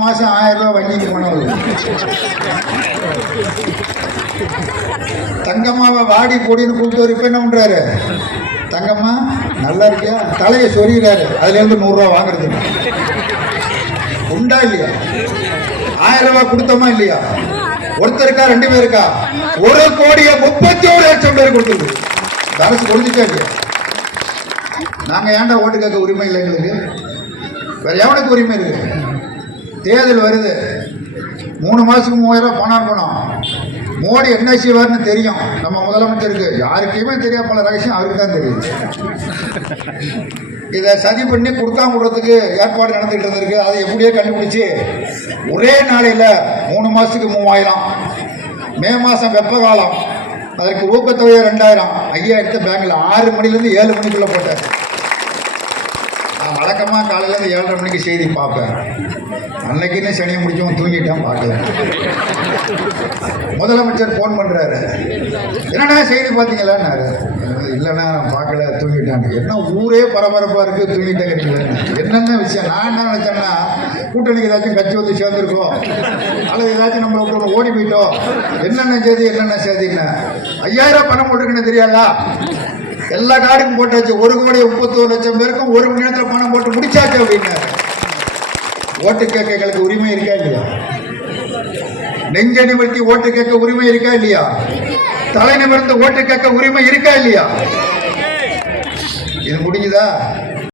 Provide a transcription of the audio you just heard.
மாசம் 1000 ரூபாய் வங்கிக்கு போனவர். தங்கம்மாவை வாடி பொடின்னு கூப்பிட்டு இப்ப என்ன பண்றாரு? தங்கம்மா நல்லா இருக்கியா? தலையை சொரிகிறாரு. அதுல இருந்து 100 ரூபா வாங்குறது உண்டா இல்லையா? 1000 ரூபாய் கொடுத்தோமா இல்லையா? ஒருத்தருக்கா 2 பேருக்கா? 1,31,00,000 பேர் கொடுத்தது. அரசு கொடுத்துச்சா இல்லையா? நாங்க ஏன்டா ஓட்டு கேட்க உரிமை இல்லை எங்களுக்கு? வேற எவனுக்கு உரிமை இருக்கு? தேர்தல் வருது, 3 மாசத்துக்கு 3000 ரூபாய் பணம் அனுப்பணும். மோடி என்ன செய்வார்னு தெரியும் நம்ம முதலமைச்சருக்கு. யாருக்குமே தெரியாது, பல ரகசியம் அவருக்கு தான் தெரியும். இதை சதி பண்ணி கொடுக்காம விடுறதுக்கு ஏற்பாடு நடந்துகிட்டு இருந்திருக்கு. அதை எப்படியோ கண்டுபிடிச்சு ஒரே நாளையில் 3 மாசத்துக்கு 3000, மே மாதம் வெப்ப காலம், அதற்கு ஊக்கத்தொகை 2000, 5000 பேங்க்ல 6 மணிலேருந்து 7 மணிக்குள்ள போட்டார். நான் வழக்கமாக காலையிலேருந்து 7:30 மணிக்கு செய்தி பார்ப்பேன். அன்னைக்குன்னு சனியை முடிச்சவன் தூங்கிட்டான், பார்க்கல. முதலமைச்சர் ஃபோன் பண்ணுறாரு, என்னன்னா செய்தி பார்த்தீங்களான்னாரு. இல்லைண்ணா நான் பார்க்கல, தூங்கிட்டான். என்ன ஊரே பரபரப்பாக இருக்குது, தூங்கிட்டேங்கிறீங்களா? என்னென்ன விஷயம்? நான் என்ன நினச்சேன்னா, கூட்டணிக்கு ஏதாச்சும் கட்சி வந்து சேர்ந்துருக்கோம் அல்லது ஏதாச்சும் நம்மளை ஓடி போயிட்டோம். என்னென்ன செய்தின்னு 5000 பணம் போட்டுருக்குன்னு தெரியாதா? எல்லா கார்டுக்கும் போட்டாச்சு. 1,31,00,000 பேருக்கும் 1 மணி நேரத்தில் பணம் போட்டு முடிச்சாச்சு அப்படின்னு. ஓட்டு கேட்க எங்களுக்கு உரிமை இருக்கா இல்லையா? நெஞ்ச நிமிர்த்தி ஓட்டு கேட்க உரிமை இருக்கா இல்லையா? தலை நிமிர்ந்து ஓட்டு கேட்க உரிமை இருக்கா இல்லையா? இது முடிஞ்சுதா?